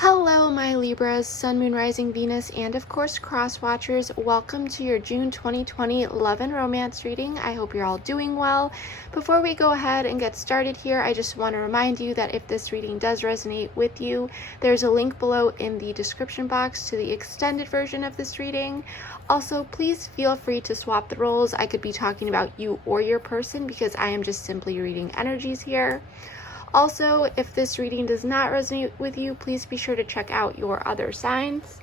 Hello, my Libras, Sun, Moon, Rising, Venus, and of course, Cross Watchers. Welcome to your June 2020 Love and Romance reading. I hope you're all doing well. Before we go ahead and get started here, I just want to remind you that if this reading does resonate with you, there's a link below in the description box to the extended version of this reading. Also, please feel free to swap the roles. I could be talking about you or your person because I am just simply reading energies here. Also, if this reading does not resonate with you, please be sure to check out your other signs.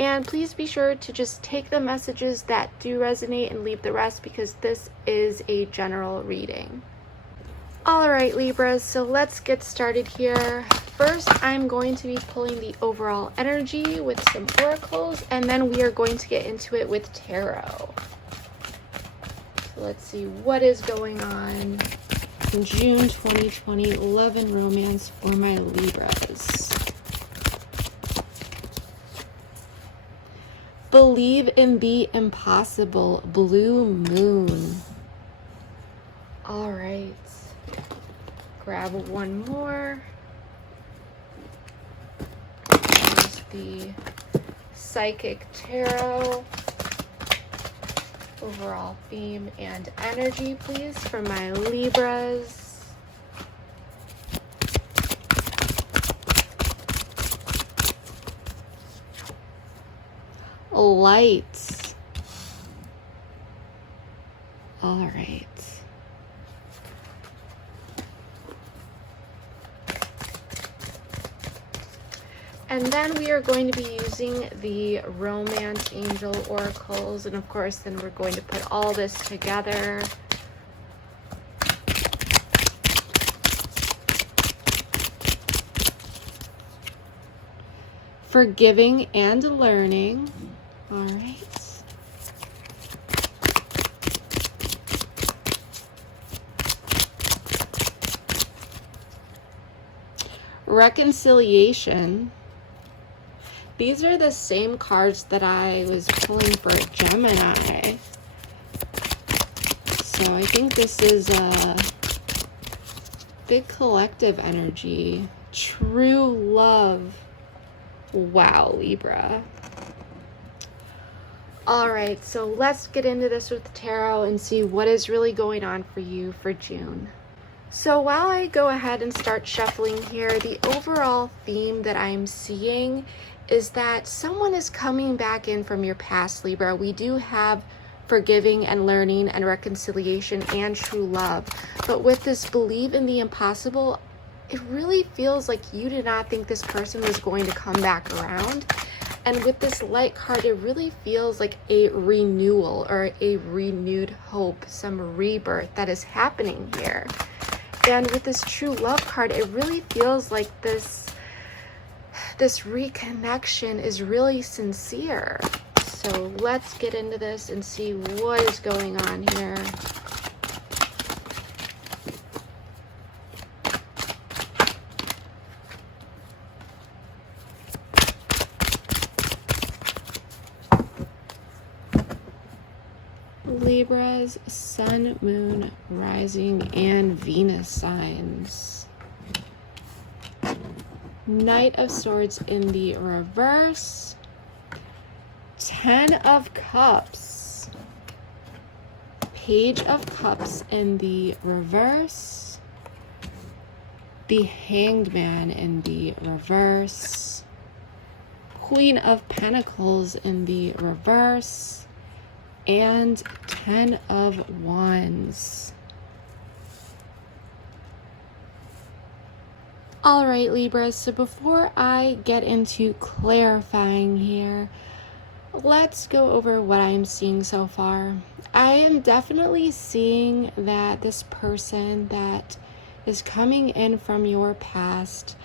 And please be sure to just take the messages that do resonate and leave the rest because this is a general reading. Alright, Libras, so let's get started here. First, I'm going to be pulling the overall energy with some oracles, and then we are going to get into it with tarot. So let's see what is going on in June 2020, love and romance for my Libras. Believe in the impossible, blue moon. All right, grab one more. Here's the psychic tarot. Overall theme and energy, please, for my Libras. Light. All right. And then we are going to be using the Romance Angel Oracles. And of course, then we're going to put all this together. Forgiving and learning. All right. Reconciliation. These are the same cards that I was pulling for Gemini. So I think this is a big collective energy. True love. Wow, Libra. All right, so let's get into this with the tarot and see what is really going on for you for June. So while I go ahead and start shuffling here, the overall theme that I'm seeing is that someone is coming back in from your past, Libra. We do have forgiving and learning and reconciliation and true love. But with this believe in the impossible, it really feels like you did not think this person was going to come back around. And with this light card, it really feels like a renewal or a renewed hope, some rebirth that is happening here. And with this true love card, it really feels like this reconnection is really sincere. So let's get into this and see what is going on here. Libra's Sun, Moon, Rising, and Venus signs. Knight of Swords in the reverse. 10 of Cups. Page of Cups in the reverse. The Hanged Man in the reverse. Queen of Pentacles in the reverse. And 10 of Wands. All right, Libra, so before I get into clarifying here, let's go over what I'm seeing so far. I am definitely seeing that this person that is coming in from your past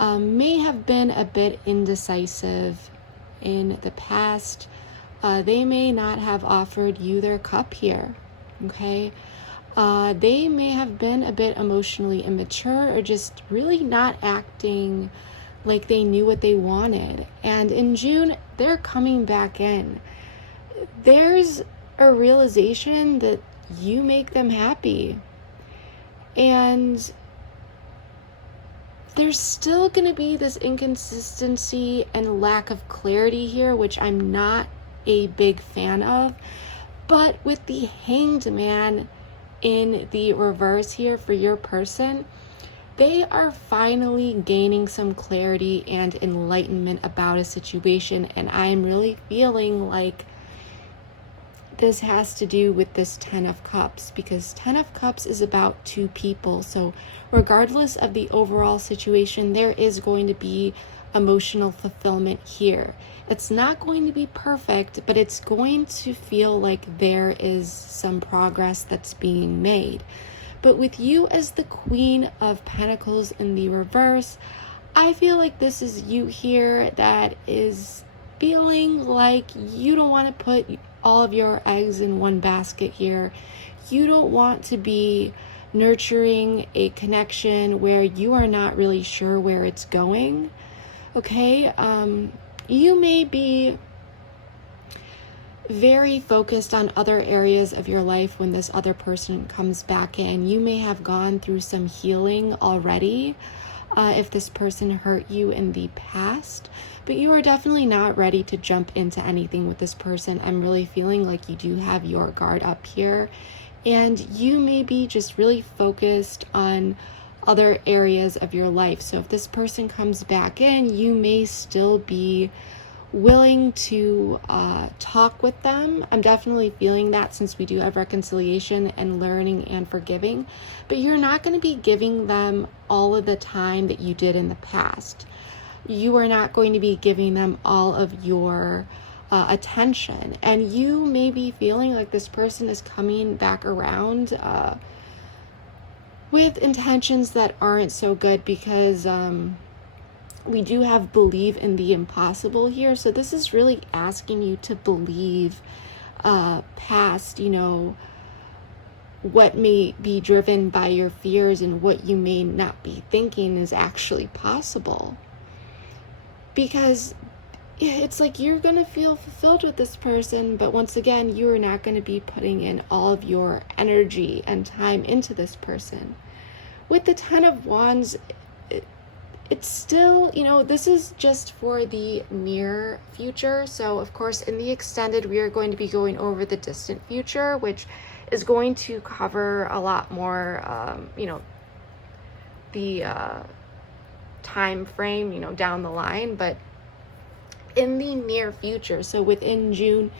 may have been a bit indecisive in the past. They may not have offered you their cup here, okay? They may have been a bit emotionally immature or just really not acting like they knew what they wanted. And in June, they're coming back in. There's a realization that you make them happy. And there's still going to be this inconsistency and lack of clarity here, which I'm not a big fan of. But with the Hanged Man in the reverse here for your person, they are finally gaining some clarity and enlightenment about a situation, and I'm really feeling like this has to do with this 10 of Cups, because 10 of Cups is about two people. So regardless of the overall situation, there is going to be emotional fulfillment here. It's not going to be perfect, but it's going to feel like there is some progress that's being made. But with you as the Queen of Pentacles in the reverse, I feel like this is you here that is feeling like you don't want to put all of your eggs in one basket here. You don't want to be nurturing a connection where you are not really sure where it's going. Okay, you may be very focused on other areas of your life when this other person comes back in. You may have gone through some healing already if this person hurt you in the past, but you are definitely not ready to jump into anything with this person. I'm really feeling like you do have your guard up here, and you may be just really focused on other areas of your life. So if this person comes back in, you may still be willing to talk with them. I'm definitely feeling that, since we do have reconciliation and learning and forgiving, but you're not going to be giving them all of the time that you did in the past. You are not going to be giving them all of your attention, and you may be feeling like this person is coming back around with intentions that aren't so good, because we do have believe in the impossible here. So this is really asking you to believe past, what may be driven by your fears and what you may not be thinking is actually possible. Because it's like you're going to feel fulfilled with this person, but once again, you are not going to be putting in all of your energy and time into this person. With the 10 of Wands, it's still, this is just for the near future. So of course, in the extended, we are going to be going over the distant future, which is going to cover a lot more, the time frame, down the line. But in the near future, so within June,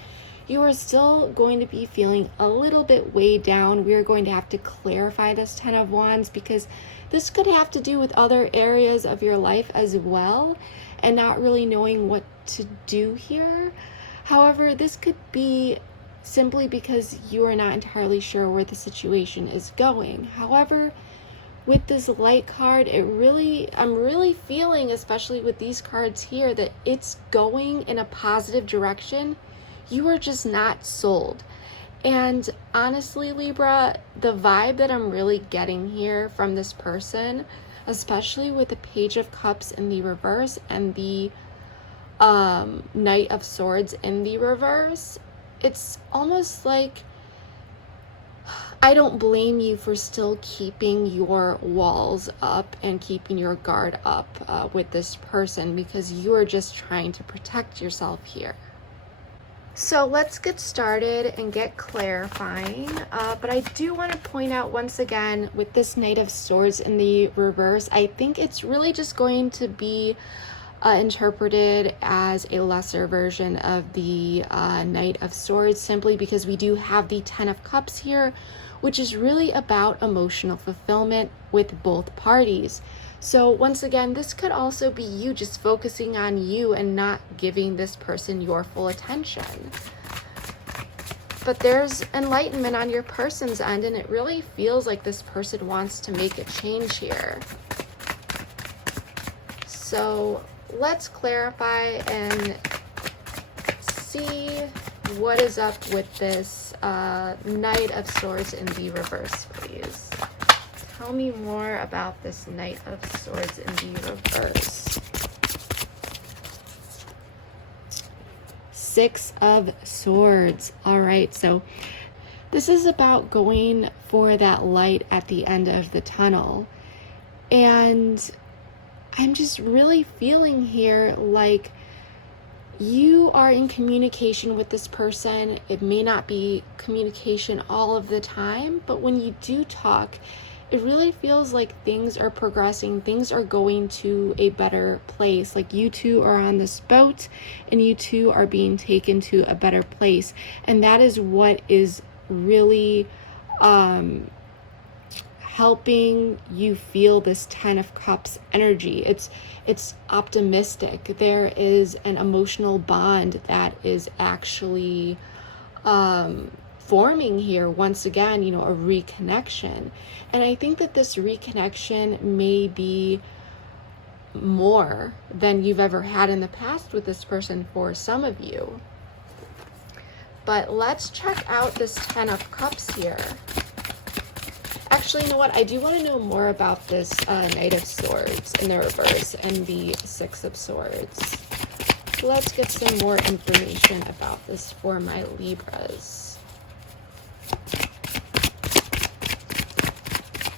you are still going to be feeling a little bit weighed down. We are going to have to clarify this 10 of Wands, because this could have to do with other areas of your life as well, and not really knowing what to do here. However, this could be simply because you are not entirely sure where the situation is going. However, with this light card, I'm really feeling, especially with these cards here, that it's going in a positive direction. You are just not sold. And honestly, Libra, the vibe that I'm really getting here from this person, especially with the Page of Cups in the reverse and the Knight of Swords in the reverse, it's almost like I don't blame you for still keeping your walls up and keeping your guard up with this person, because you are just trying to protect yourself here. So let's get started and get clarifying, but I do want to point out once again with this Knight of Swords in the reverse, I think it's really just going to be interpreted as a lesser version of the Knight of Swords, simply because we do have the 10 of Cups here, which is really about emotional fulfillment with both parties. So once again, this could also be you just focusing on you and not giving this person your full attention. But there's enlightenment on your person's end, and it really feels like this person wants to make a change here. So let's clarify and see what is up with this Knight of Swords in the reverse, please. Tell me more about this Knight of Swords in the reverse. Six of Swords. All right, so this is about going for that light at the end of the tunnel. And I'm just really feeling here like you are in communication with this person. It may not be communication all of the time, but when you do talk, it really feels like things are progressing, things are going to a better place. Like you two are on this boat and you two are being taken to a better place. And that is what is really helping you feel this 10 of Cups energy. It's optimistic. There is an emotional bond that is actually forming here once again, a reconnection. And I think that this reconnection may be more than you've ever had in the past with this person for some of you. But let's check out this 10 of Cups here. Actually, you know what? I do want to know more about this Knight of Swords in the reverse and the 6 of Swords. So let's get some more information about this for my Libras.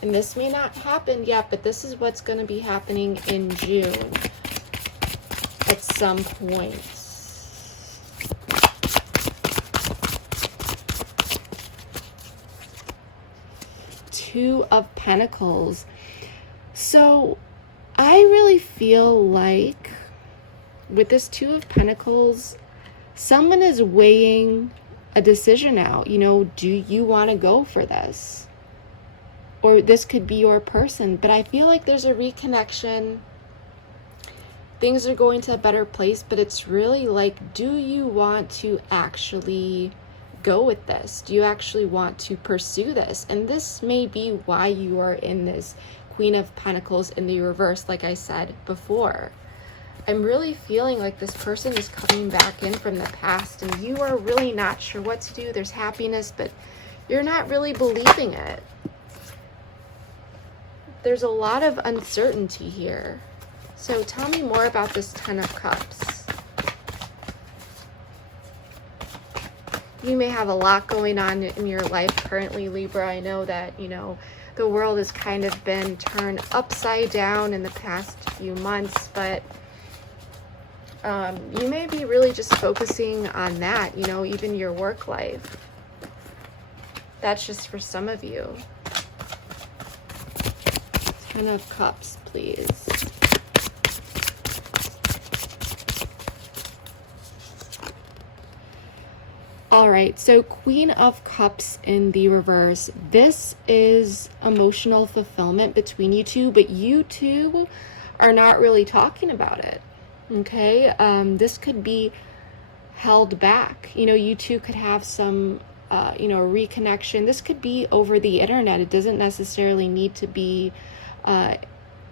And this may not happen yet, but this is what's going to be happening in June at some point. Two of Pentacles. So I really feel like with this 2 of Pentacles, someone is weighing a decision out. Do you want to go for this? Or this could be your person. But I feel like there's a reconnection. Things are going to a better place, but it's really like, do you want to actually go with this? Do you actually want to pursue this? And this may be why you are in this Queen of Pentacles in the reverse, like I said before. I'm really feeling like this person is coming back in from the past and you are really not sure what to do. There's happiness, but you're not really believing it. There's a lot of uncertainty here. So tell me more about this 10 of Cups. You may have a lot going on in your life currently, Libra. I know that, the world has kind of been turned upside down in the past few months, but you may be really just focusing on that, even your work life. That's just for some of you. 10 of Cups, please. All right, so Queen of Cups in the reverse. This is emotional fulfillment between you two, but you two are not really talking about it, okay? This could be held back. You two could have some, reconnection. This could be over the internet. It doesn't necessarily need to be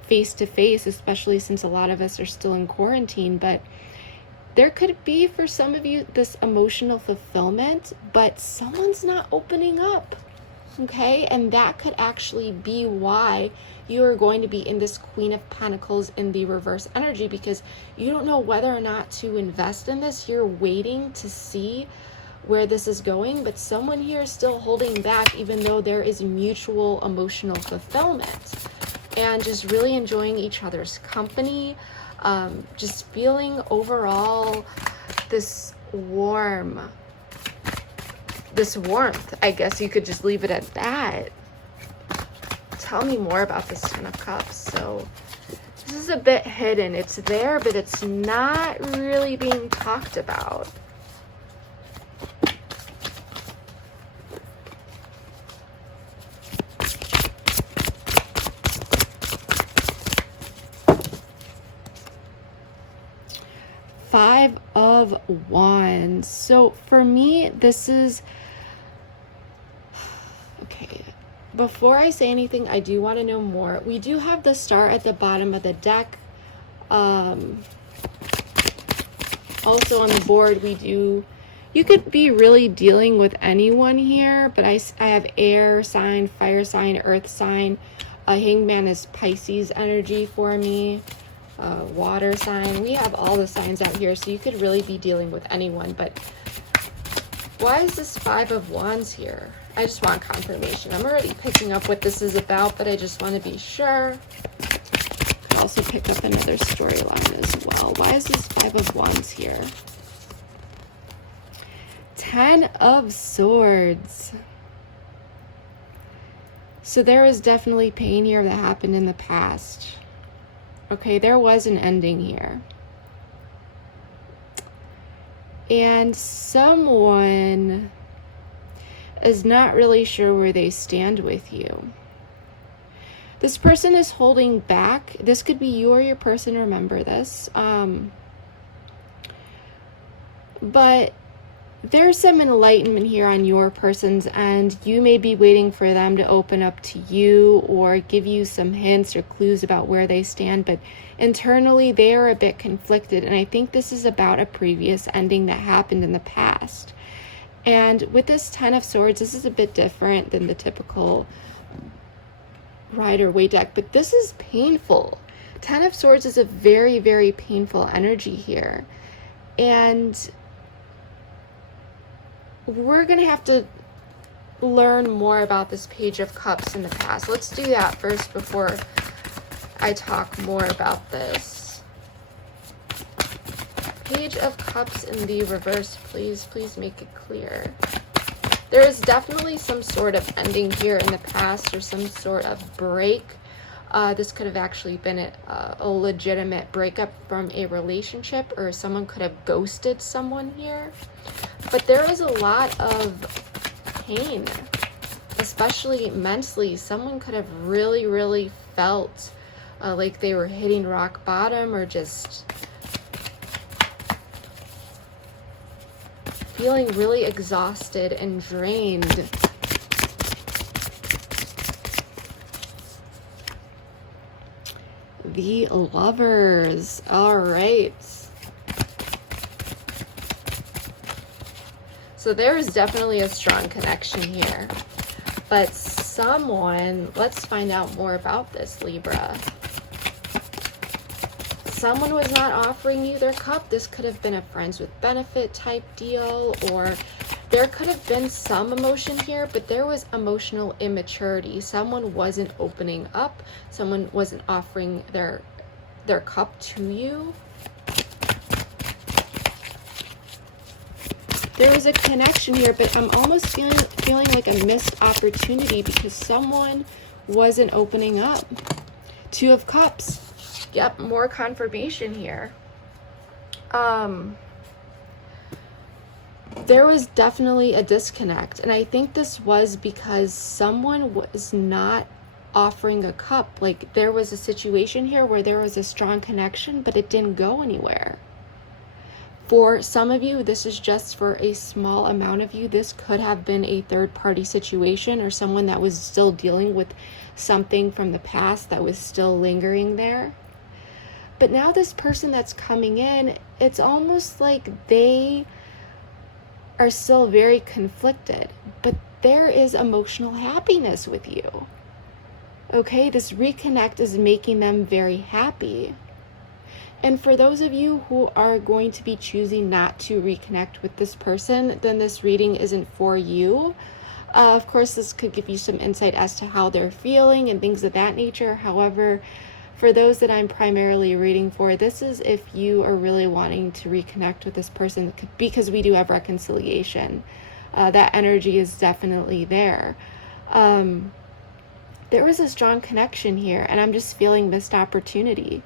face-to-face, especially since a lot of us are still in quarantine, but there could be for some of you this emotional fulfillment, but someone's not opening up, okay? And that could actually be why you are going to be in this Queen of Pentacles in the reverse energy, because you don't know whether or not to invest in this. You're waiting to see where this is going, but someone here is still holding back, even though there is mutual emotional fulfillment and just really enjoying each other's company. Just feeling overall this warmth, I guess you could just leave it at that. Tell me more about this 10 of Cups. So this is a bit hidden. It's there, but it's not really being talked about. Five of Wands. So for me, this is okay. Before I say anything, I do want to know more. We do have the Star at the bottom of the deck. Also on the board, you could be really dealing with anyone here, but I have air sign, fire sign, earth sign. Hangman is Pisces energy for me. Water sign. We have all the signs out here, so you could really be dealing with anyone. But why is this 5 of Wands here? I just want confirmation. I'm already picking up what this is about, but I just want to be sure. also pick up another storyline as well. Why is this 5 of Wands here? 10 of Swords. So there was definitely pain here that happened in the past. Okay, there was an ending here. And someone is not really sure where they stand with you. This person is holding back. This could be you or your person, remember this. But there's some enlightenment here on your person's end. You may be waiting for them to open up to you or give you some hints or clues about where they stand, but internally they are a bit conflicted, and I think this is about a previous ending that happened in the past. And with this 10 of Swords, this is a bit different than the typical Rider-Waite deck, but this is painful. 10 of Swords is a very, very painful energy here. And we're going to have to learn more about this Page of Cups in the past. Let's do that first before I talk more about this. Page of Cups in the reverse, please. Please make it clear. There is definitely some sort of ending here in the past or some sort of break. This could have actually been a legitimate breakup from a relationship, or someone could have ghosted someone here. But there is a lot of pain, especially mentally. Someone could have really, really felt like they were hitting rock bottom, or just feeling really exhausted and drained. The Lovers. All right. So there is definitely a strong connection here. But someone, let's find out more about this, Libra. Someone was not offering you their cup. This could have been a friends with benefit type deal, or there could have been some emotion here, but there was emotional immaturity. Someone wasn't opening up. Someone wasn't offering their cup to you. There is a connection here, but I'm almost feeling like a missed opportunity because someone wasn't opening up. 2 of Cups. Yep, more confirmation here. There was definitely a disconnect, and I think this was because someone was not offering a cup. Like, there was a situation here where there was a strong connection, but it didn't go anywhere. For some of you, this is just for a small amount of you. This could have been a third-party situation, or someone that was still dealing with something from the past that was still lingering there. But now this person that's coming in, it's almost like they are still very conflicted, but there is emotional happiness with you. Okay, this reconnect is making them very happy. And for those of you who are going to be choosing not to reconnect with this person, then this reading isn't for you. Of course, this could give you some insight as to how they're feeling and things of that nature. However, for those that I'm primarily reading for, this is if you are really wanting to reconnect with this person, because we do have reconciliation. That energy is definitely there. There was a strong connection here, and I'm just feeling missed opportunity.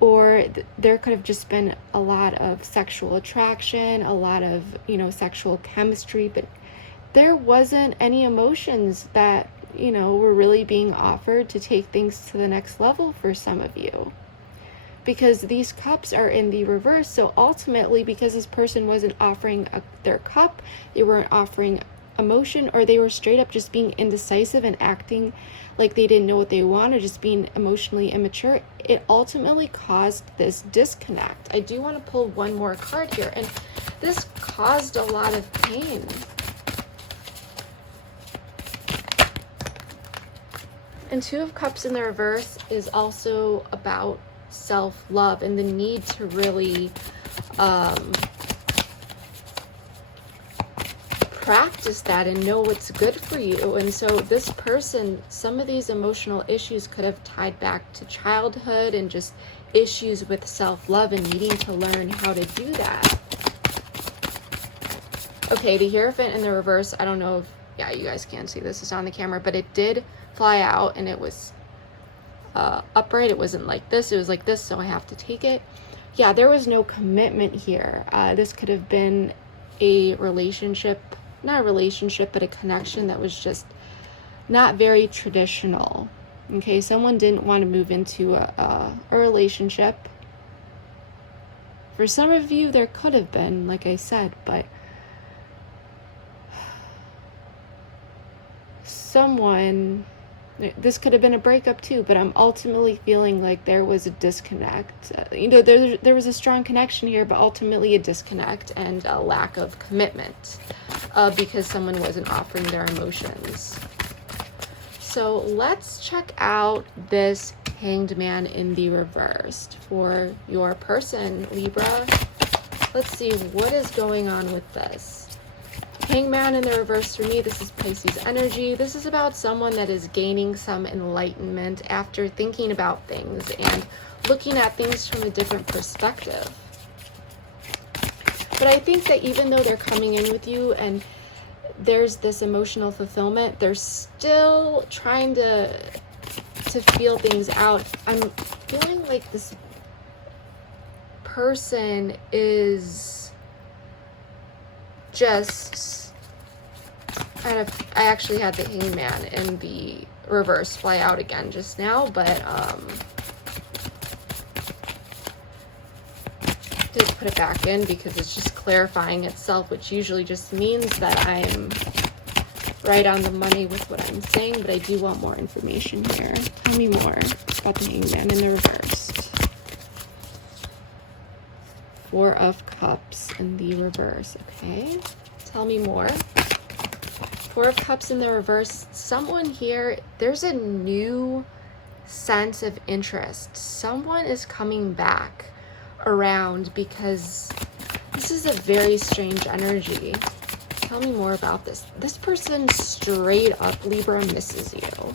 Or there could have just been a lot of sexual attraction, a lot of, sexual chemistry, but there wasn't any emotions that, were really being offered to take things to the next level for some of you. Because these cups are in the reverse, so ultimately, because this person wasn't offering their cup, they weren't offering emotion, or they were straight up just being indecisive and acting like they didn't know what they wanted, just being emotionally immature, it ultimately caused this disconnect. I do want to pull one more card here, and this caused a lot of pain. And 2 of Cups in the reverse is also about self-love and the need practice that and know what's good for you. And so this person, some of these emotional issues could have tied back to childhood and just issues with self-love and needing to learn how to do that. Okay, the Hierophant in the reverse, I don't know if, yeah, you guys can't see this, is on the camera, but it did fly out and it was upright. It wasn't like this, it was like this, so I have to take it. Yeah, there was no commitment here. This could have been a relationship, not a relationship, but a connection that was just not very traditional. Okay, someone didn't want to move into a relationship. For some of you, there could have been, like I said, but someone, this could have been a breakup too, but I'm ultimately feeling like there was a disconnect. You know, there was a strong connection here, but ultimately a disconnect and a lack of commitment because someone wasn't offering their emotions. So let's check out this Hanged Man in the reversed for your person, Libra. Let's see what is going on with this. Hangman in the reverse for me, this is Pisces energy. This is about someone that is gaining some enlightenment after thinking about things and looking at things from a different perspective. But I think that even though they're coming in with you and there's this emotional fulfillment, they're still trying to feel things out. I'm feeling like this person is just I actually had the Hangman in the reverse fly out again just now, but did put it back in because it's just clarifying itself, which usually just means that I'm right on the money with what I'm saying, but I do want more information here. Tell me more about the Hangman in the reversed. Four of Cups in the reverse. Okay, tell me more. Four of Cups in the reverse. Someone here, there's a new sense of interest. Someone is coming back around because this is a very strange energy. Tell me more about this. This person straight up, Libra, misses you.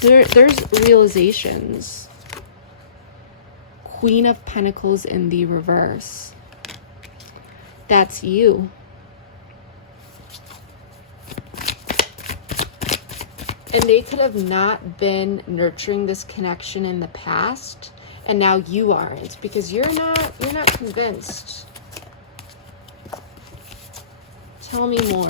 There's realizations. Queen of Pentacles in the reverse. That's you. And they could have not been nurturing this connection in the past, and now you aren't because you're not convinced. Tell me more.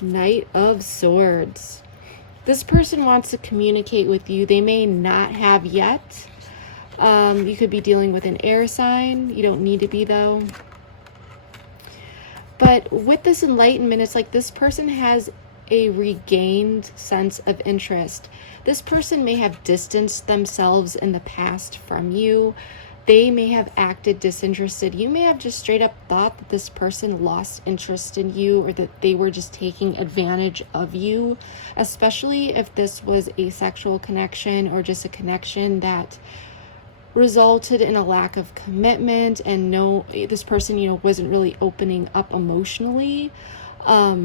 Knight of Swords. This person wants to communicate with you. They may not have yet. You could be dealing with an air sign. You don't need to be, though. But with this enlightenment, it's like this person has a regained sense of interest. This person may have distanced themselves in the past from you. They may have acted disinterested. You may have just straight up thought that this person lost interest in you or that they were just taking advantage of you, especially if this was a sexual connection or just a connection that resulted in a lack of commitment and this person, wasn't really opening up emotionally. But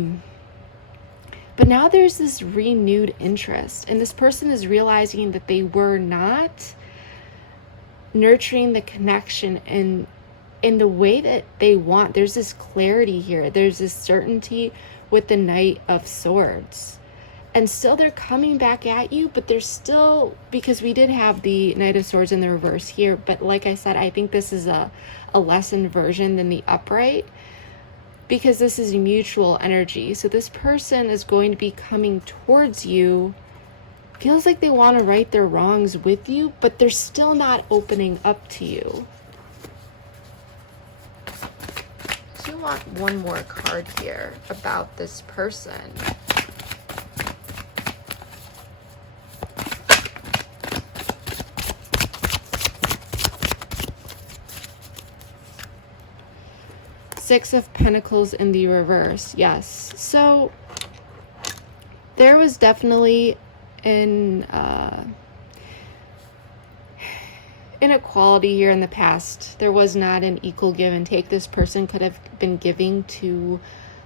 now there's this renewed interest, and this person is realizing that they were not nurturing the connection in the way that they want. There's this clarity here. There's this certainty with the Knight of Swords. And still they're coming back at you, but they're still, because we did have the Knight of Swords in the reverse here, but like I said, I think this is a lessened version than the upright, because this is mutual energy. So this person is going to be coming towards you, feels like they want to right their wrongs with you, but they're still not opening up to you. So you want one more card here about this person. Six of Pentacles in the reverse. Yes. So there was definitely an inequality here in the past. There was not an equal give and take. This person could have been giving to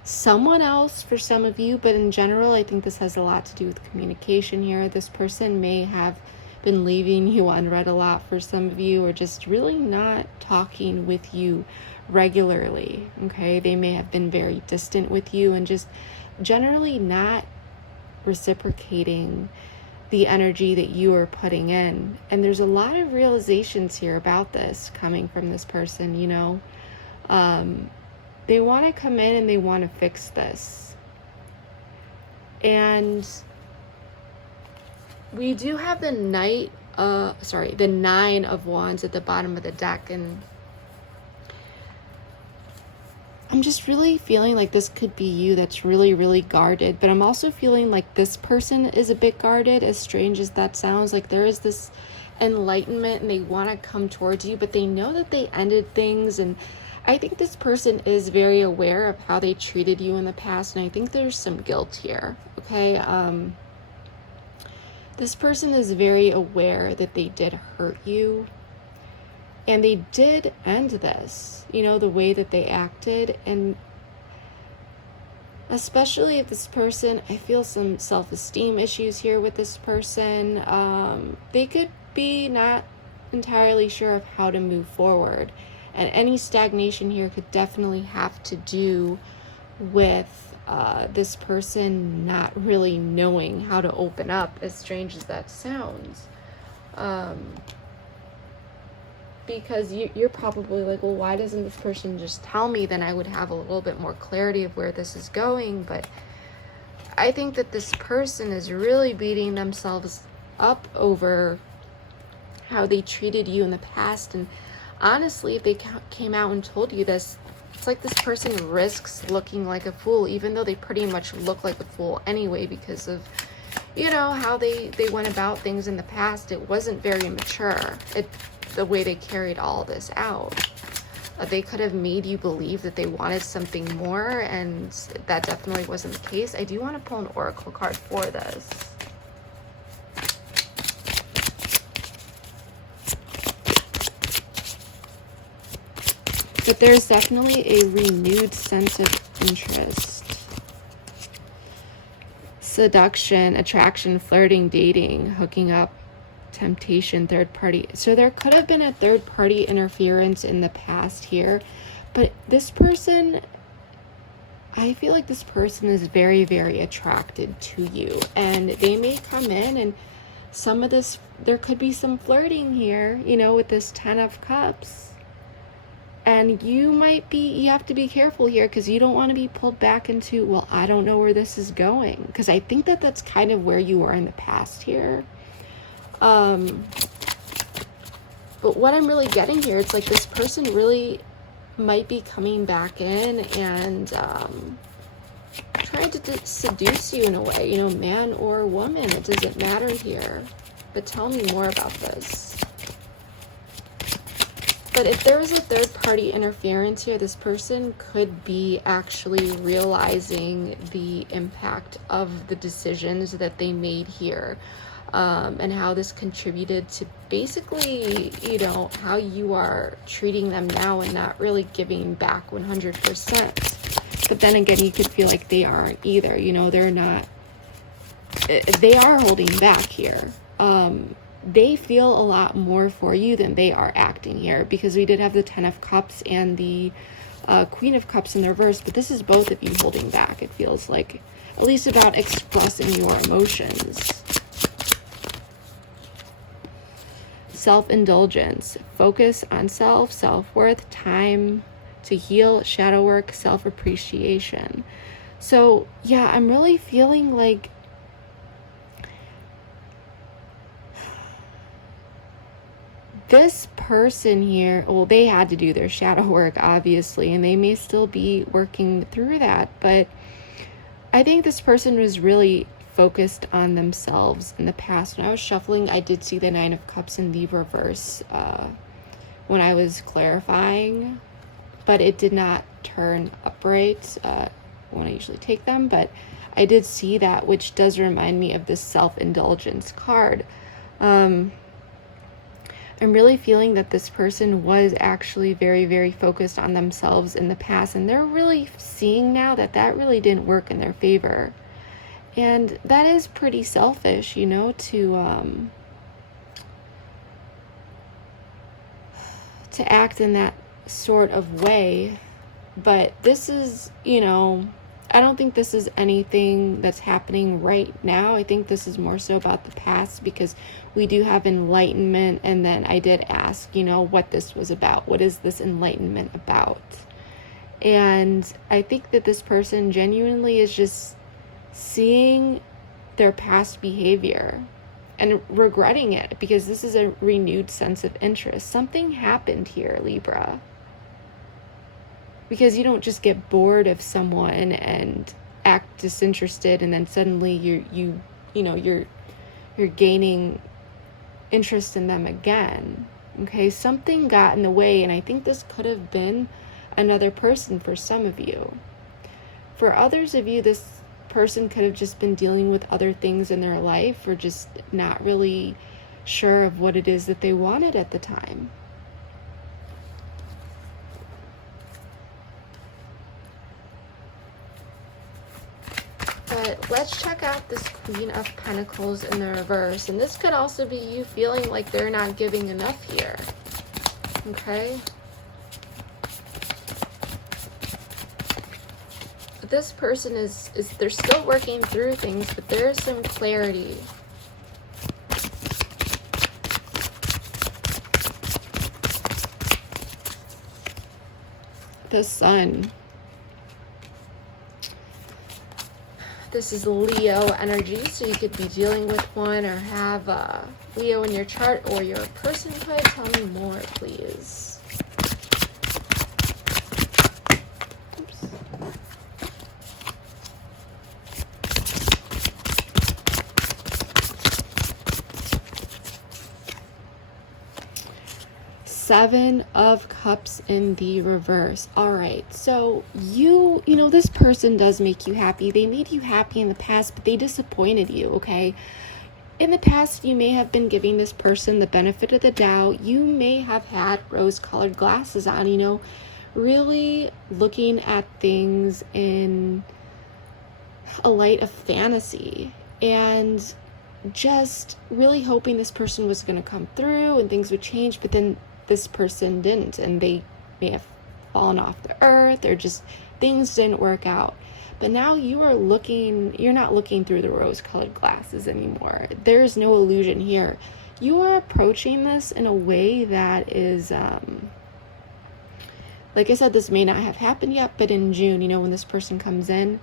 someone else for some of you, but in general, I think this has a lot to do with communication here. This person may have been leaving you unread a lot for some of you, or just really not talking with you regularly. Okay, they may have been very distant with you and just generally not reciprocating the energy that you are putting in. And there's a lot of realizations here about this coming from this person, you know. They want to come in and they want to fix this. And we do have the the 9 of Wands at the bottom of the deck, and I'm just really feeling like this could be you that's really, really guarded, but I'm also feeling like this person is a bit guarded, as strange as that sounds. Like there is this enlightenment and they want to come towards you, but they know that they ended things, and I think this person is very aware of how they treated you in the past, and I think there's some guilt here, okay? This person is very aware that they did hurt you, and they did end this, you know, the way that they acted. And especially if this person, I feel some self-esteem issues here with this person. They could be not entirely sure of how to move forward. And any stagnation here could definitely have to do with this person not really knowing how to open up, as strange as that sounds. Because you're probably like, well, why doesn't this person just tell me? Then I would have a little bit more clarity of where this is going. But I think that this person is really beating themselves up over how they treated you in the past. And honestly, if they came out and told you this, it's like this person risks looking like a fool, even though they pretty much look like a fool anyway, because of, you know, how they went about things in the past. It wasn't very mature, the way they carried all this out. They could have made you believe that they wanted something more, and that definitely wasn't the case. I do want to pull an oracle card for this. But there's definitely a renewed sense of interest. Seduction, attraction, flirting, dating, hooking up, temptation, third party. So there could have been a third party interference in the past here. But this person, I feel like this person is very, very attracted to you. And they may come in and some of this, there could be some flirting here, you know, with this 10 of Cups. And you have to be careful here, because you don't want to be pulled back into, well, I don't know where this is going. Because I think that that's kind of where you were in the past here. But what I'm really getting here, it's like this person really might be coming back in and trying to seduce you in a way, you know, man or woman, it doesn't matter here. But tell me more about this. But if there was a third party interference here, this person could be actually realizing the impact of the decisions that they made here, and how this contributed to basically, you know, how you are treating them now and not really giving back 100%. But then again, you could feel like they aren't either, you know, they are holding back here. They feel a lot more for you than they are acting here, because we did have the 10 of Cups and the Queen of Cups in the reverse, but this is both of you holding back. It feels like, at least about expressing your emotions. Self-indulgence, focus on self, self-worth, time to heal, shadow work, self-appreciation. So yeah, I'm really feeling like this person here, well, they had to do their shadow work, obviously, and they may still be working through that, but I think this person was really focused on themselves in the past. When I was shuffling, I did see the 9 of Cups in the reverse when I was clarifying, but it did not turn upright when I usually take them. But I did see that, which does remind me of this self-indulgence card. I'm really feeling that this person was actually very, very focused on themselves in the past, and they're really seeing now that that really didn't work in their favor. And that is pretty selfish, you know, to act in that sort of way. But this is, you know, I don't think this is anything that's happening right now. I think this is more so about the past, because we do have enlightenment. And then I did ask, you know, what this was about. What is this enlightenment about? And I think that this person genuinely is just seeing their past behavior and regretting it, because this is a renewed sense of interest. Something happened here, Libra. Because you don't just get bored of someone and act disinterested, and then suddenly you're gaining interest in them again. Okay, something got in the way, and I think this could have been another person for some of you. For others of you, this person could have just been dealing with other things in their life, or just not really sure of what it is that they wanted at the time. But let's check out this Queen of Pentacles in the reverse. And this could also be you feeling like they're not giving enough here. Okay? But this person is they're still working through things, but there is some clarity. The Sun. This is Leo energy, so you could be dealing with one or have Leo in your chart, or your person could. Tell me more, please. Oops. Seven of Cups in the reverse. All right, so you know, this person does make you happy. They made you happy in the past, but they disappointed you, okay? In the past, you may have been giving this person the benefit of the doubt. You may have had rose-colored glasses on, you know, really looking at things in a light of fantasy, and just really hoping this person was going to come through and things would change, but then this person didn't, and they may have fallen off the earth, or just things didn't work out. But now you're not looking through the rose-colored glasses anymore. There's no illusion here. You are approaching this in a way that is, like I said, this may not have happened yet, but in June, you know, when this person comes in,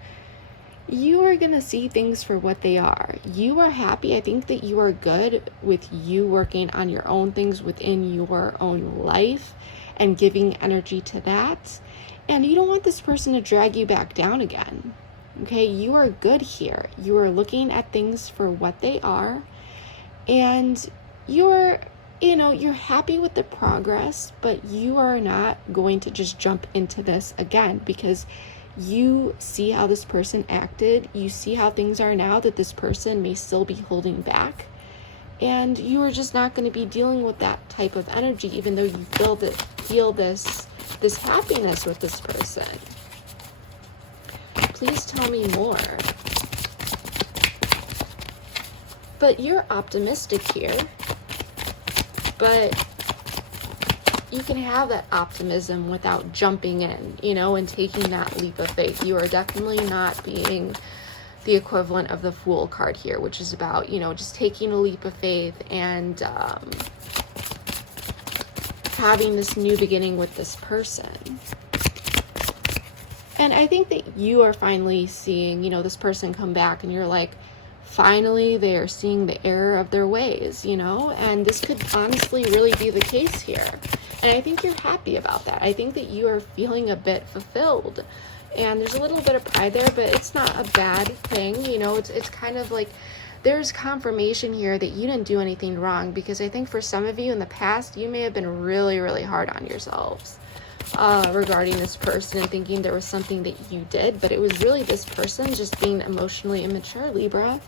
you are going to see things for what they are. You are happy. I think that you are good with you working on your own things within your own life and giving energy to that. And you don't want this person to drag you back down again. Okay, you are good here. You are looking at things for what they are, and you're happy with the progress, but you are not going to just jump into this again, because you see how this person acted. You see how things are now, that this person may still be holding back. And you are just not going to be dealing with that type of energy, even though you feel this happiness with this person. Please tell me more. But you're optimistic here. But you can have that optimism without jumping in, you know, and taking that leap of faith. You are definitely not being the equivalent of the Fool card here, which is about, you know, just taking a leap of faith and having this new beginning with this person. And I think that you are finally seeing, you know, this person come back, and you're like, finally they are seeing the error of their ways, you know, and this could honestly really be the case here. And I think you're happy about that. I think that you are feeling a bit fulfilled. And there's a little bit of pride there, but it's not a bad thing. You know, it's kind of like there's confirmation here that you didn't do anything wrong. Because I think for some of you in the past, you may have been really, really hard on yourselves. regarding this person and thinking there was something that you did, but it was really this person just being emotionally immature, Libra.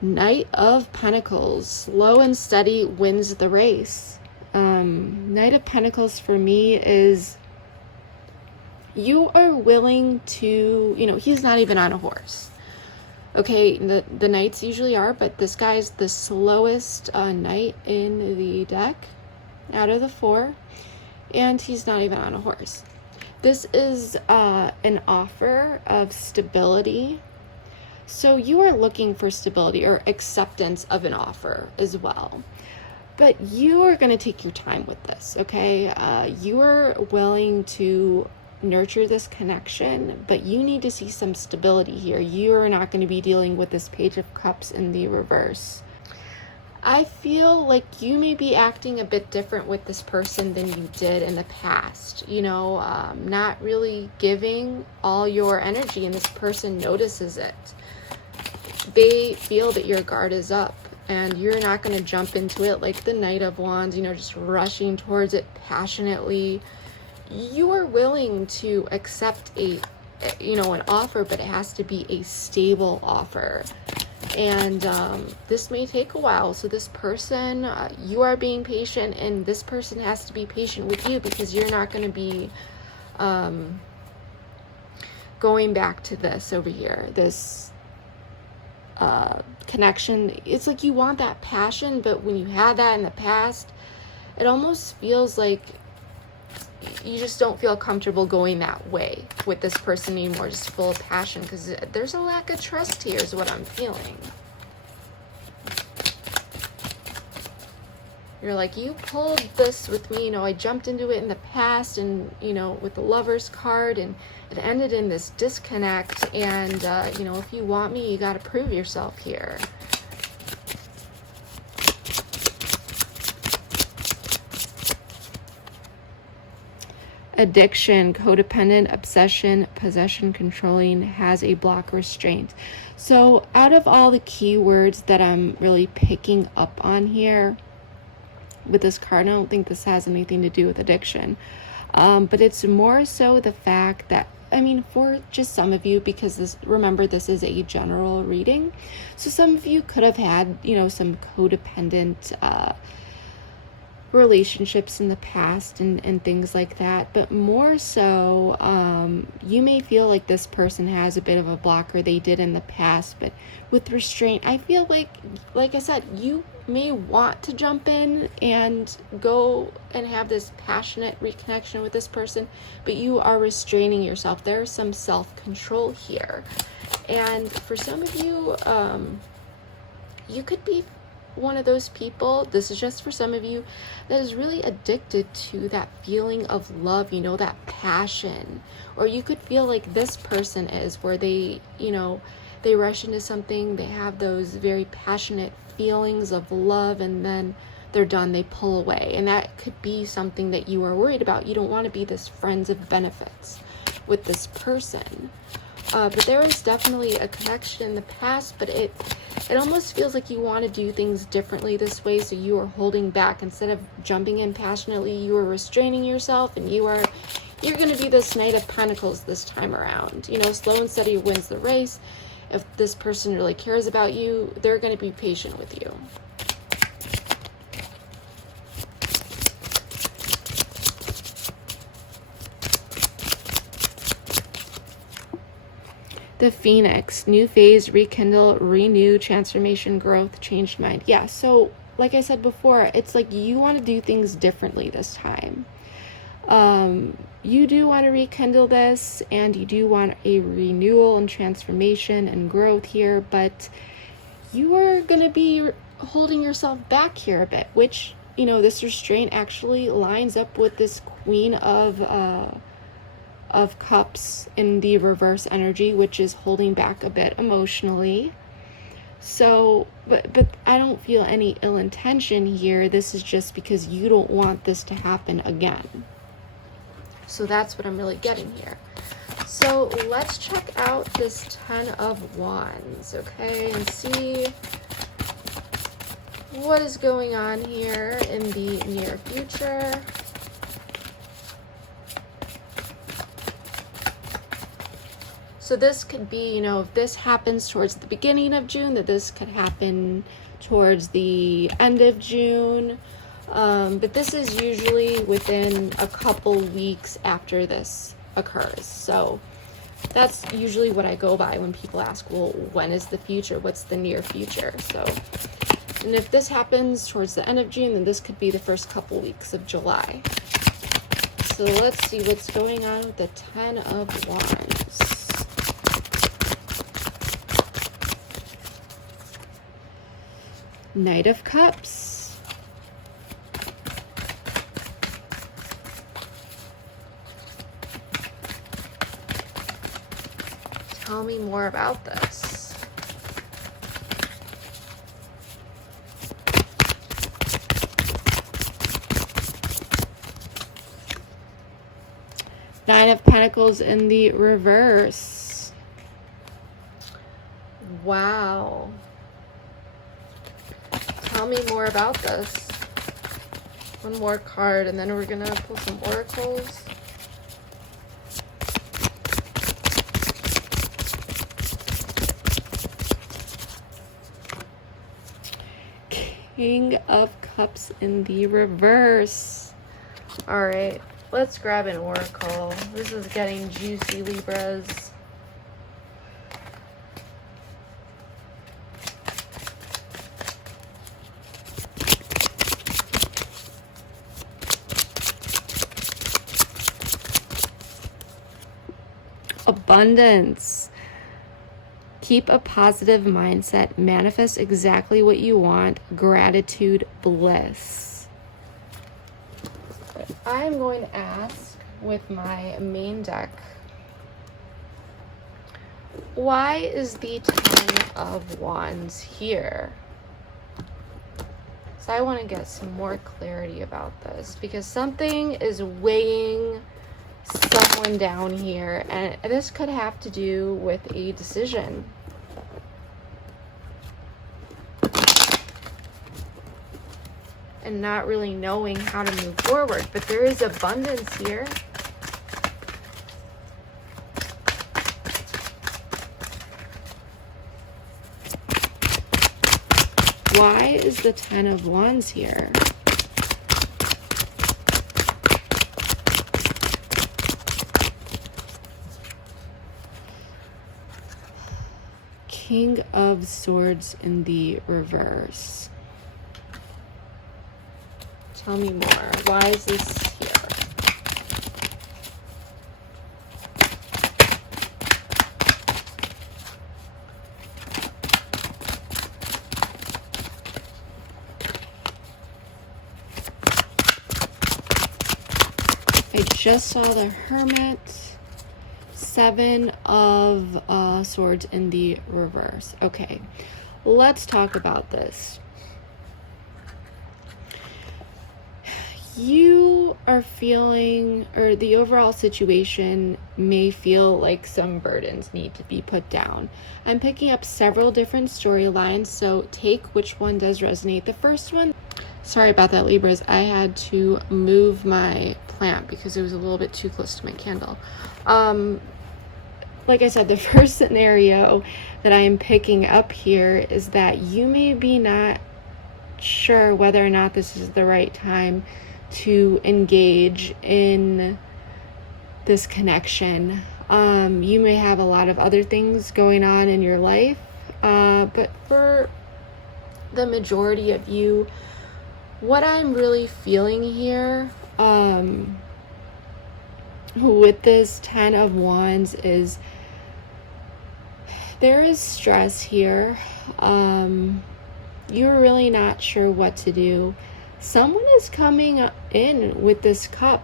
Knight of Pentacles, slow and steady wins the race. Knight of Pentacles for me is you are willing to, you know, he's not even on a horse. Okay, the knights usually are, but this guy's the slowest knight in the deck out of the 4, and he's not even on a horse. This is an offer of stability. So you are looking for stability or acceptance of an offer as well. But you are going to take your time with this, okay? You are willing to nurture this connection, but you need to see some stability here. You are not going to be dealing with this Page of Cups in the reverse. I feel like you may be acting a bit different with this person than you did in the past. You know, not really giving all your energy, and this person notices it. They feel that your guard is up and you're not going to jump into it like the Knight of Wands, you know, just rushing towards it passionately. You are willing to accept an offer, but it has to be a stable offer. And this may take a while. So this person, you are being patient, and this person has to be patient with you, because you're not going to be going back to this over here, this connection. It's like you want that passion, but when you had that in the past, it almost feels like you just don't feel comfortable going that way with this person anymore, just full of passion, because there's a lack of trust here is what I'm feeling. You're like, you pulled this with me, you know, I jumped into it in the past, and, you know, with the Lover's card, and it ended in this disconnect, and, you know, if you want me, you got to prove yourself here. Addiction, codependent, obsession, possession, controlling, has a block, restraint. So out of all the keywords that I'm really picking up on here with this card, I don't think this has anything to do with addiction. But it's more so the fact that, I mean, for just some of you, because this, remember, this is a general reading. So some of you could have had, you know, some codependent relationships in the past and things like that, but more so you may feel like this person has a bit of a blocker they did in the past. But with restraint, I feel like I said, you may want to jump in and go and have this passionate reconnection with this person, but you are restraining yourself. There's some self-control here, and for some of you, you could be one of those people, this is just for some of you, that is really addicted to that feeling of love, you know, that passion. Or you could feel like this person is, where they, you know, they rush into something, they have those very passionate feelings of love, and then they're done, they pull away. And that could be something that you are worried about. You don't want to be this friends of benefits with this person. But there is definitely a connection in the past, but it almost feels like you want to do things differently this way, so you are holding back. Instead of jumping in passionately, you are restraining yourself, and you're going to be this Knight of Pentacles this time around. You know, slow and steady wins the race. If this person really cares about you, they're going to be patient with you. The Phoenix, new phase, rekindle, renew, transformation, growth, changed mind. Yeah, so like I said before, it's like you want to do things differently this time. You do want to rekindle this, and you do want a renewal and transformation and growth here, but you are going to be holding yourself back here a bit, which, you know, this restraint actually lines up with this Queen of Cups in the reverse energy, which is holding back a bit emotionally. So, but I don't feel any ill intention here. This is just because you don't want this to happen again. So that's what I'm really getting here. So let's check out this 10 of Wands, okay, and see what is going on here in the near future? So this could be, you know, if this happens towards the beginning of June, that this could happen towards the end of June. But this is usually within a couple weeks after this occurs. So that's usually what I go by when people ask, well, when is the future? What's the near future? So, and if this happens towards the end of June, then this could be the first couple weeks of July. So let's see what's going on with the 10 of Wands. Knight of Cups. Tell me more about this. Nine of Pentacles in the reverse. Wow. Tell me more about this. One more card, and then we're gonna pull some oracles. King of Cups in the reverse. All right, let's grab an oracle. This is getting juicy, Libras. Abundance. Keep a positive mindset. Manifest exactly what you want. Gratitude, bliss. I'm going to ask with my main deck, why is the 10 of Wands here? So I want to get some more clarity about this, because something is weighing someone down here, and this could have to do with a decision. And not really knowing how to move forward, but there is abundance here. Why is the 10 of Wands here? King of Swords in the reverse. Tell me more. Why is this here? I just saw the Hermit. 7 of Swords in the reverse. Okay, let's talk about this. You are feeling, or the overall situation may feel like some burdens need to be put down. I'm picking up several different storylines, so take which one does resonate. The first one, sorry about that, Libras, I had to move my plant because it was a little bit too close to my candle. Like I said, the first scenario that I am picking up here is that you may be not sure whether or not this is the right time to engage in this connection. You may have a lot of other things going on in your life, but for the majority of you, what I'm really feeling here with this 10 of Wands is there is stress here. You're really not sure what to do. Someone is coming in with this cup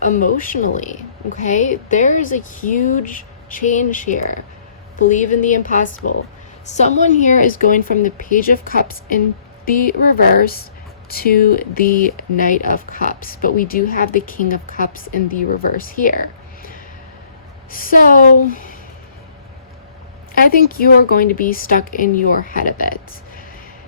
emotionally, okay? There is a huge change here. Believe in the impossible. Someone here is going from the Page of Cups in the reverse to the Knight of Cups, but we do have the King of Cups in the reverse here. So I think you are going to be stuck in your head a bit.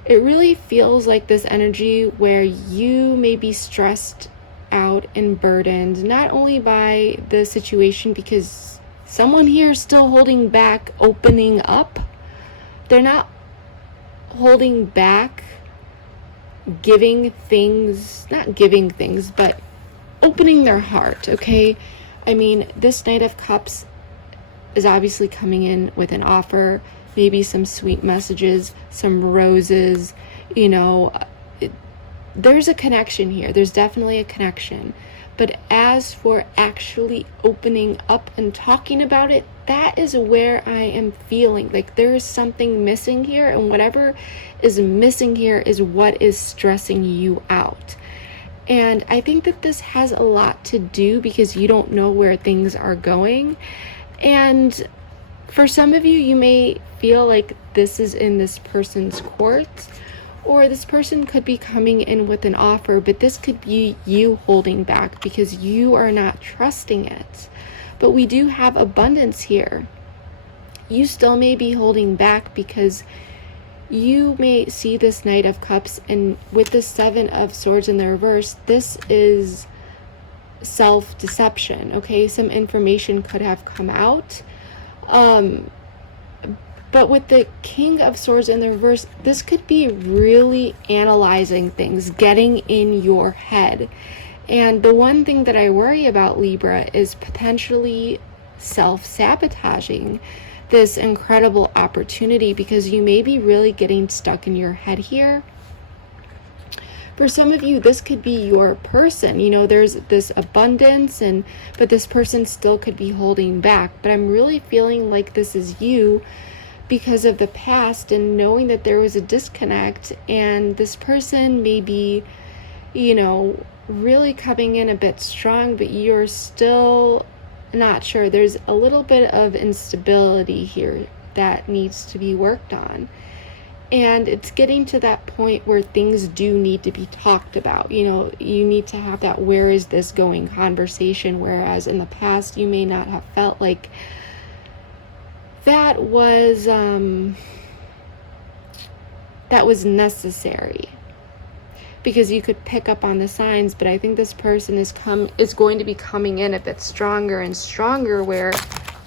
it really feels like this energy where you may be stressed out and burdened, not only by the situation, because someone here is still holding back opening up. They're not holding back not giving things, but opening their heart, okay? I mean, this Knight of Cups is obviously coming in with an offer, maybe some sweet messages, some roses, there's a connection here. There's definitely a connection. But as for actually opening up and talking about it, that is where I am feeling like there is something missing here, and whatever is missing here is what is stressing you out. And I think that this has a lot to do because you don't know where things are going. And for some of you, you may feel like this is in this person's court, or this person could be coming in with an offer, but this could be you holding back because you are not trusting it. But we do have abundance here. You still may be holding back because you may see this Knight of Cups, and with the Seven of Swords in the reverse, this is self-deception, okay? Some information could have come out. But with the King of Swords in the reverse, this could be really analyzing things, getting in your head. And the one thing that I worry about, Libra, is potentially self-sabotaging this incredible opportunity, because you may be really getting stuck in your head here. For some of you, this could be your person. There's this abundance, but this person still could be holding back. But I'm really feeling like this is you because of the past, and knowing that there was a disconnect, and this person may be, really coming in a bit strong, but you're still not sure. There's a little bit of instability here that needs to be worked on. And it's getting to that point where things do need to be talked about. You need to have that "where is this going" conversation, whereas in the past you may not have felt like that was necessary, because you could pick up on the signs. But I think this person is going to be coming in a bit stronger and stronger, where,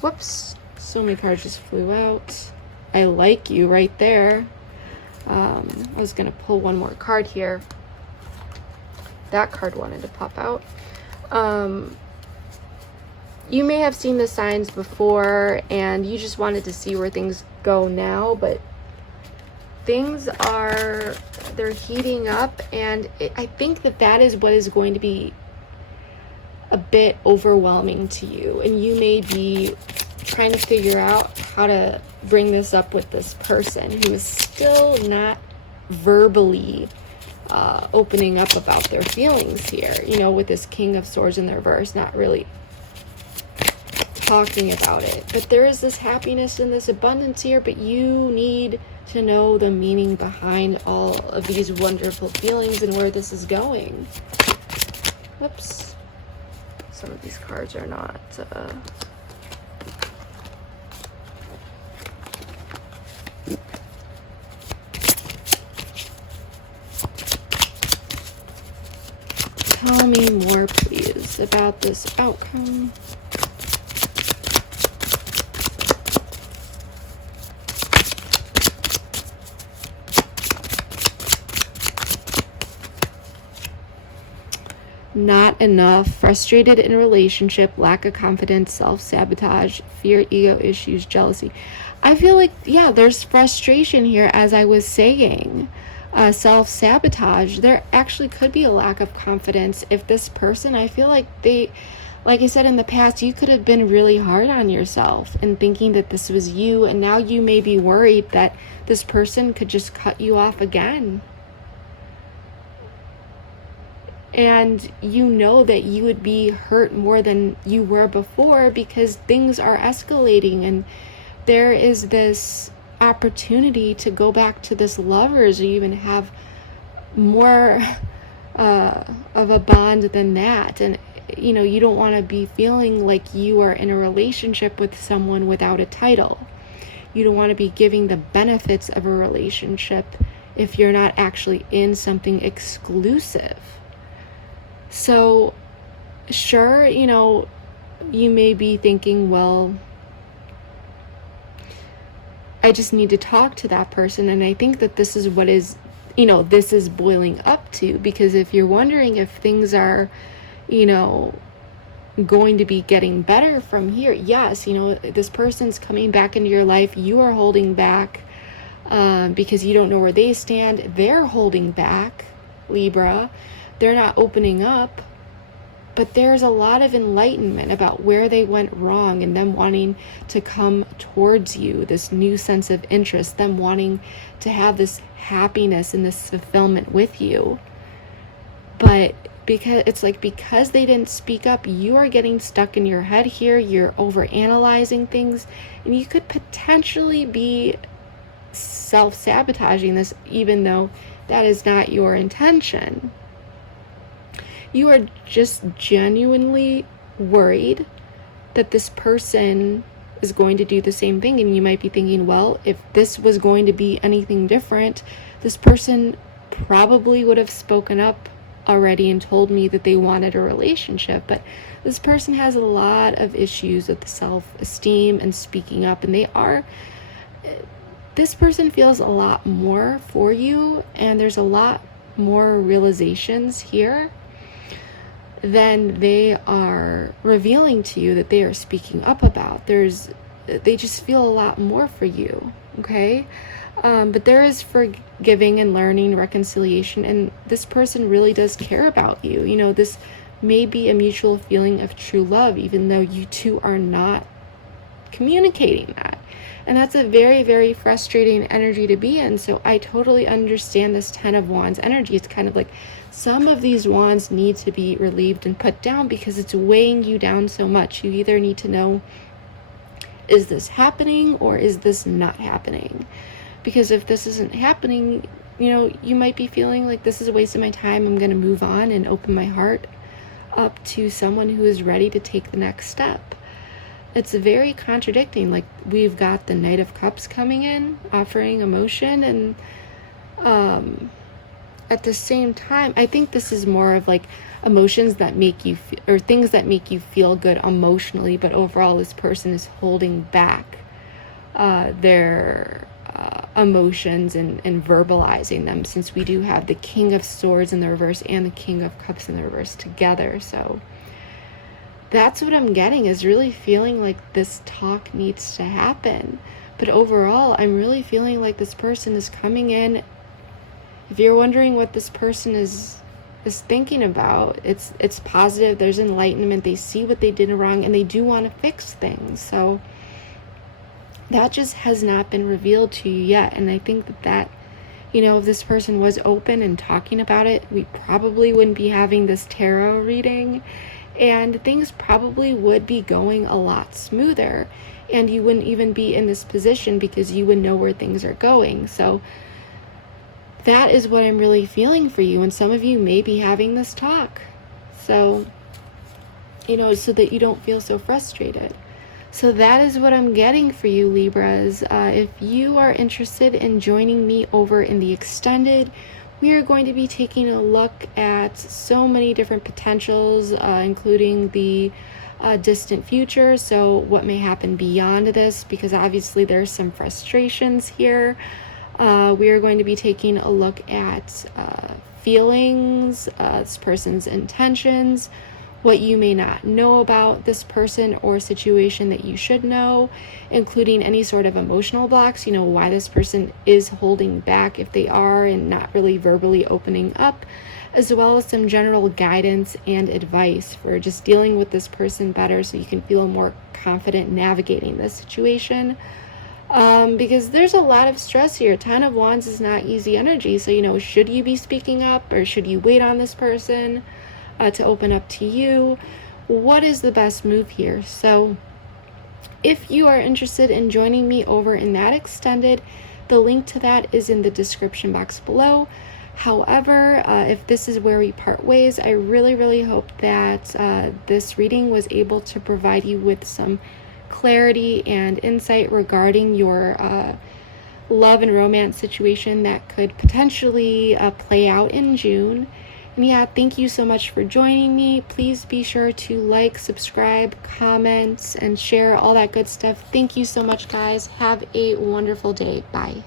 whoops, so many cards just flew out. I like you right there. I was going to pull one more card here. That card wanted to pop out. You may have seen the signs before and you just wanted to see where things go now, but they're heating up, and I think that is what is going to be a bit overwhelming to you, and you may be trying to figure out how to bring this up with this person who is still not verbally opening up about their feelings here, with this King of Swords in the reverse, not really talking about it. But there is this happiness and this abundance here, but you need to know the meaning behind all of these wonderful feelings and where this is going. Whoops. Some of these cards are not Tell me more, please, about this outcome. Not enough, frustrated in relationship, lack of confidence, self-sabotage, fear, ego issues, jealousy. I feel like, there's frustration here, as I was saying. Self-sabotage. There actually could be a lack of confidence if this person, I feel like like I said in the past, you could have been really hard on yourself and thinking that this was you, and now you may be worried that this person could just cut you off again. And you know that you would be hurt more than you were before because things are escalating, and there is this opportunity to go back to this lovers, or even have more of a bond than that. And you don't want to be feeling like you are in a relationship with someone without a title. You don't want to be giving the benefits of a relationship if you're not actually in something exclusive. So sure, you know, you may be thinking, well, I just need to talk to that person. And I think that this is what is, you know, this is boiling up to, because if you're wondering if things are, you know, going to be getting better from here, yes, you know, this person's coming back into your life. You are holding back because you don't know where they stand. They're holding back, Libra. They're not opening up. But there's a lot of enlightenment about where they went wrong and them wanting to come towards you, this new sense of interest, them wanting to have this happiness and this fulfillment with you. But because they didn't speak up, you are getting stuck in your head here. You're overanalyzing things, and you could potentially be self-sabotaging this, even though that is not your intention. You are just genuinely worried that this person is going to do the same thing. And you might be thinking, well, if this was going to be anything different, this person probably would have spoken up already and told me that they wanted a relationship. But this person has a lot of issues with self-esteem and speaking up. And this person feels a lot more for you. And there's a lot more realizations here then they are revealing to you that they are speaking up about. They just feel a lot more for you, okay? But there is forgiving and learning, reconciliation, and this person really does care about you. You know, this may be a mutual feeling of true love, even though you two are not communicating that. And that's a very, very frustrating energy to be in. So I totally understand this 10 of Wands energy. It's kind of like some of these wands need to be relieved and put down because it's weighing you down so much. You either need to know, is this happening or is this not happening? Because if this isn't happening, you know, you might be feeling like this is a waste of my time. I'm going to move on and open my heart up to someone who is ready to take the next step. It's very contradicting. Like, we've got the Knight of Cups coming in, offering emotion, and at the same time, I think this is more of like emotions that make you or things that make you feel good emotionally, but overall this person is holding back their emotions and verbalizing them, since we do have the King of Swords in the reverse and the King of Cups in the reverse together. So that's what I'm getting, is really feeling like this talk needs to happen. But overall, I'm really feeling like this person is coming in. If you're wondering what this person is thinking about, it's positive. There's enlightenment. They see what they did wrong and they do want to fix things. So that just has not been revealed to you yet. And I think that, you know, if this person was open and talking about it, we probably wouldn't be having this tarot reading, and things probably would be going a lot smoother, and you wouldn't even be in this position because you would know where things are going. So that is what I'm really feeling for you, and some of you may be having this talk, so, you know, so that you don't feel so frustrated. So that is what I'm getting for you, Libras. If you are interested in joining me over in the extended, we are going to be taking a look at so many different potentials, including the distant future. So what may happen beyond this, because obviously there's some frustrations here. We are going to be taking a look at feelings, this person's intentions, what you may not know about this person or situation that you should know, including any sort of emotional blocks, you know, why this person is holding back if they are and not really verbally opening up, as well as some general guidance and advice for just dealing with this person better so you can feel more confident navigating this situation. Because there's a lot of stress here. 10 of Wands is not easy energy. So, you know, should you be speaking up or should you wait on this person to open up to you? What is the best move here? So if you are interested in joining me over in that extended, the link to that is in the description box below. However, if this is where we part ways, I really, really hope that this reading was able to provide you with some clarity and insight regarding your love and romance situation that could potentially play out in June. And yeah, thank you so much for joining me. Please be sure to like, subscribe, comment, and share all that good stuff. Thank you so much, guys. Have a wonderful day. Bye.